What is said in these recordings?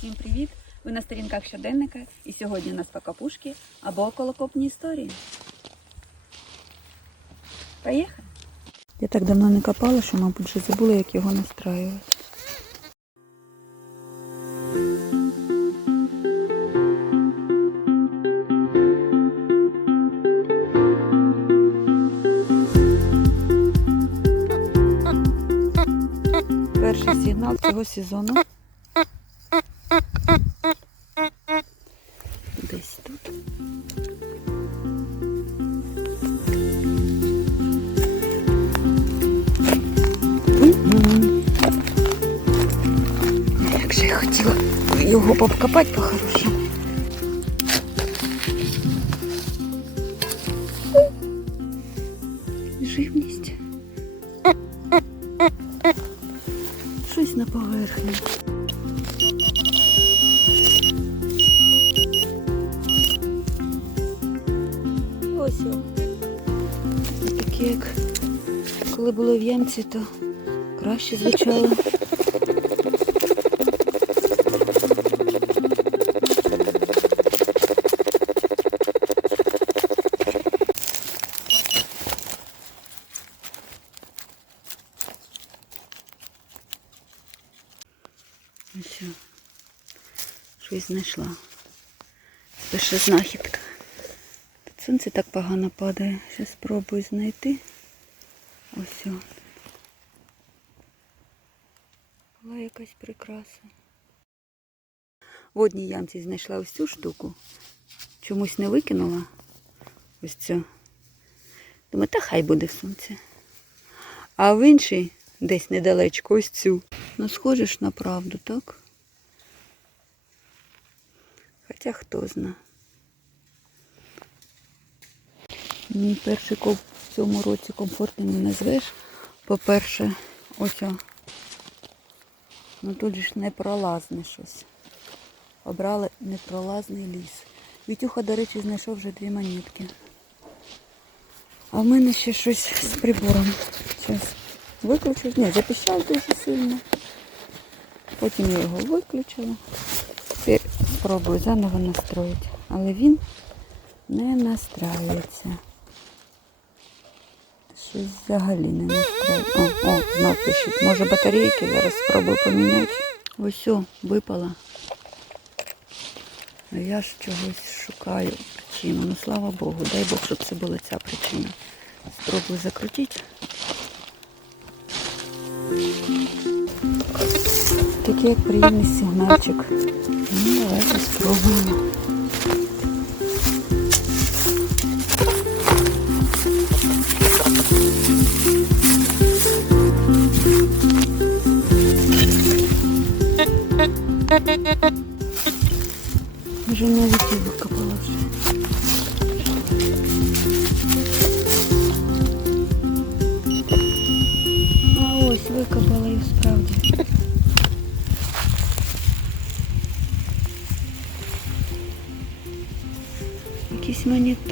Всім привіт! Ви на сторінках щоденника і сьогодні у нас покапушки або околокопні історії. Поїхали! Я так давно не копала, що, мабуть, вже забула, як його настраювати. Перший сигнал цього сезону. Його покопати по-хорошому. Живність. Щось на поверхні. Ось такі, як коли було в ямці, то краще звучало. Ось. о. Щось знайшла. Перша знахідка. Тут сонце так погано падає. Зараз спробую знайти. Ось. о. Була якась прикраса. В одній ямці знайшла ось цю штуку. Чомусь не викинула. Ось цю. Думаю, та хай буде сумці. А в іншій, десь недалечко, ось цю. Ну, схоже ж на правду, так? Хоча хто зна. Мій перший коп в цьому році комфортним не назвеш. По-перше, ось. Ну тут ж непролазне щось. Обрали непролазний ліс. Вітюха, до речі, знайшов вже дві монетки. А в мене ще щось з прибором. Зараз виключу. Ні, запіщав дуже сильно. Потім я його виключила. Тепер спробую заново настроїти. Але він не настраюється. Щось взагалі не настраюється. О, о, знов пишуть. Може батарейки зараз спробую поміняти. Ось о, випала. А я ж чогось шукаю причину. Ну слава Богу, дай Бог, щоб це була ця причина. Спробую закрутити. Такий як приємний сигнальчик. Ну, давайте спробуємо. Вже навіть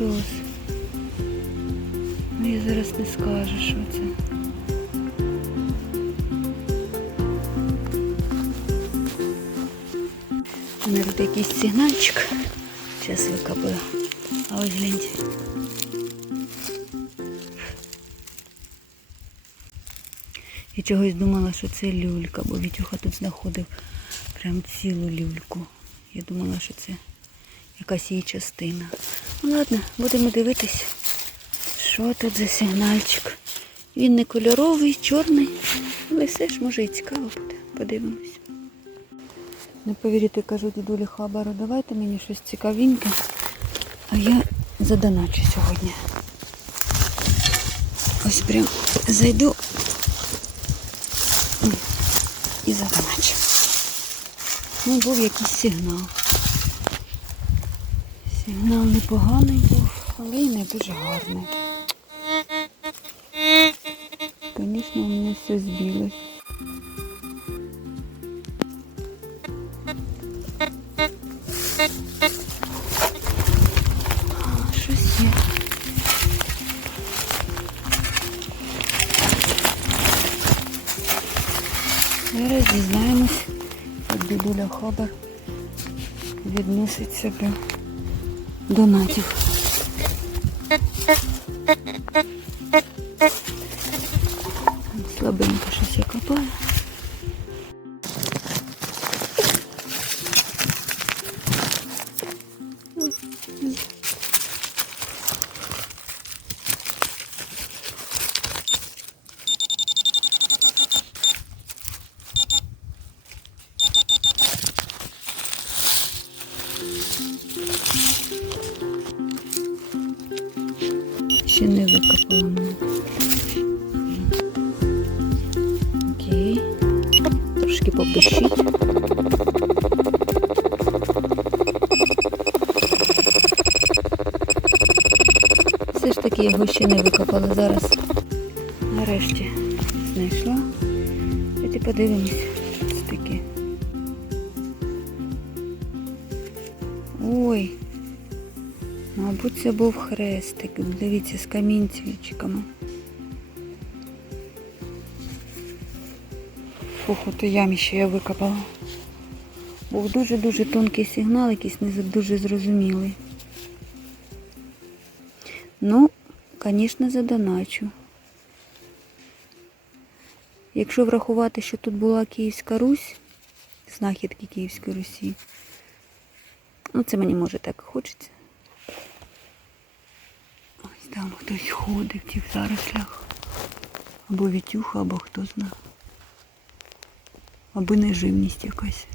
Монітоз. Ну я зараз не скажу, що це. У мене тут якийсь сигнальчик. Зараз викопаю. А ось гляньте. Я чогось думала, що це люлька, бо Вітюха тут знаходив прям цілу люльку. Я думала, що це якась її частина. Ладно, будемо дивитись, що тут за сигнальчик. Він не кольоровий, чорний, але все ж може і цікаво буде. Подивимось. Не повірите, кажу дідулі Хабару, давайте мені щось цікавеньке, а я задоначу сьогодні. Ось прям зайду і задоначу. Ну, був якийсь сигнал. Сигнал непоганий був, але й не дуже гарний. Звісно, у мене все збилось. А, Щось є. Зараз дізнаємось, як дідуля Хабар відноситься до донатів. Слабенько щось я копаю. Ще не викопала мене. Окей. Трошки попишіть. Все ж таки його ще не викопала зараз. Нарешті знайшла. Давайте подивимось, Мабуть, це був хрестик. Дивіться, з камінцівчиками. Фух, то ямі ще я викопала. Був дуже-дуже тонкий сигнал, якийсь не дуже зрозумілий. Ну, звісно, задоначу. Якщо врахувати, що тут була Київська Русь, знахідки Київської Русі, ну це мені може так хочеться. Там хтось ходить в тих зарослях. Або вітюха, або хто знає. Або неживність якась.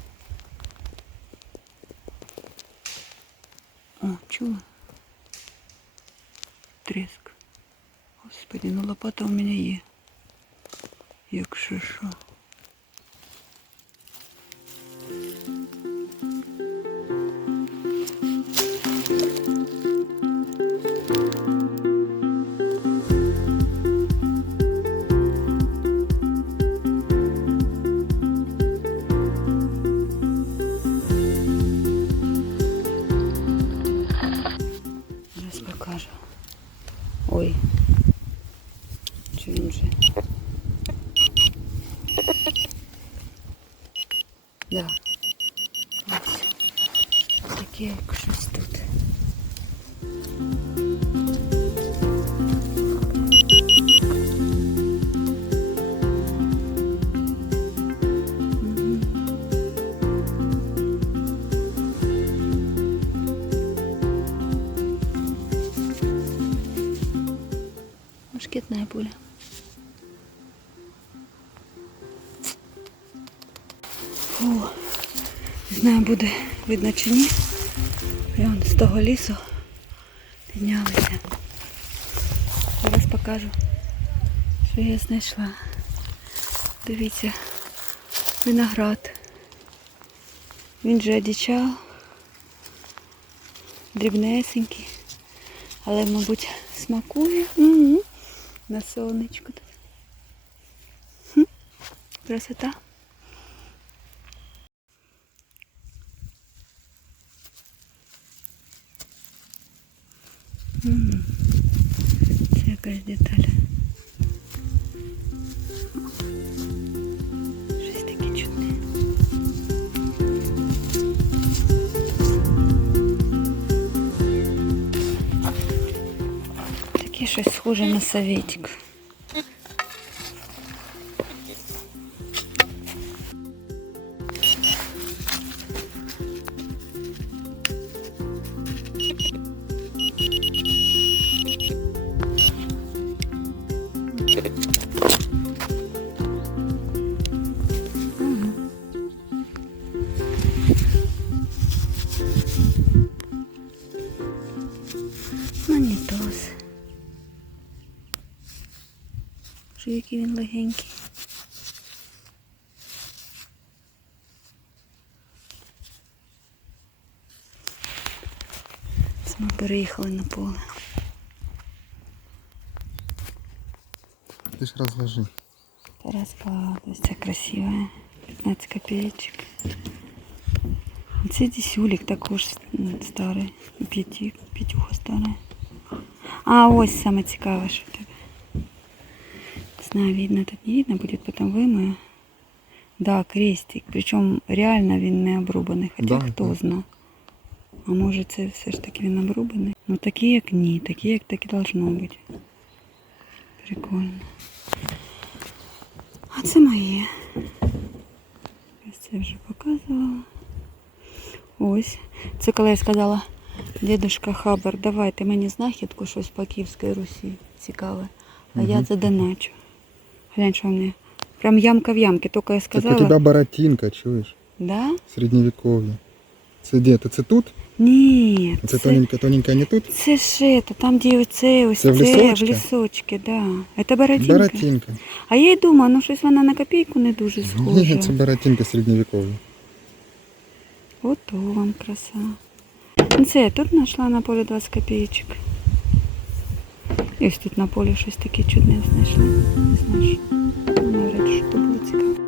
О, чула? Треск. Господи, ну лопата у мене є. Якщо що. Фу. Не знаю, буде видно чи ні. Прямо з того лісу піднялися. Зараз покажу, що я знайшла. Дивіться, виноград. Він же одичав. Дрібнесенький. Але, мабуть, смакує. Угу. На сонечку тут. Красота. Якась деталь. Щось таке чудне. Таке щось схоже на советик. Що який він легенький. Це ми переїхали на поле. Ты ж разложи. Раскладывать. Це красивая. 15 копеечек. Це дісюлік також м, старий. П'яті, п'ятюха стара. А ось саме цікаве, що в тебе. Не Знаю, видно тут не видно, буде потім вимою. Да, крестик. Причому реально він не обрубаний. Хоча Да, хто да. зна. А може це все ж таки він обрубаний? Ну такі як ні, такі як так і должно бути. Прикольно. А це моє. Ось це вже показувала. Ось. Це коли я сказала, дідушка Хабар, давайте мені знахідку щось по Київській Русі цікаве. А я Мгм. задоначу. Глянь, що мені. Прям ямка в ямки, тільки я Так сказала. у тебе баратинка, чуєш? Да? Середньовіков'я. Це де? Це тут? Ні. Це тоненька, тоненька не тут? Це ж это, там, де оце, ось Це в це, лісочки? в лісочки, да. Это баратинка. Баратинка. А я й думаю, ну щось вона на копійку не дуже схожа. Ні, це баратинка середньовіков'я. Ото вам краса. Ну, Це я тут знайшла на полі 20 копійочок. І ось тут на полі щось таке чудне знайшли. Знаю, що. Ну, навряд що то було.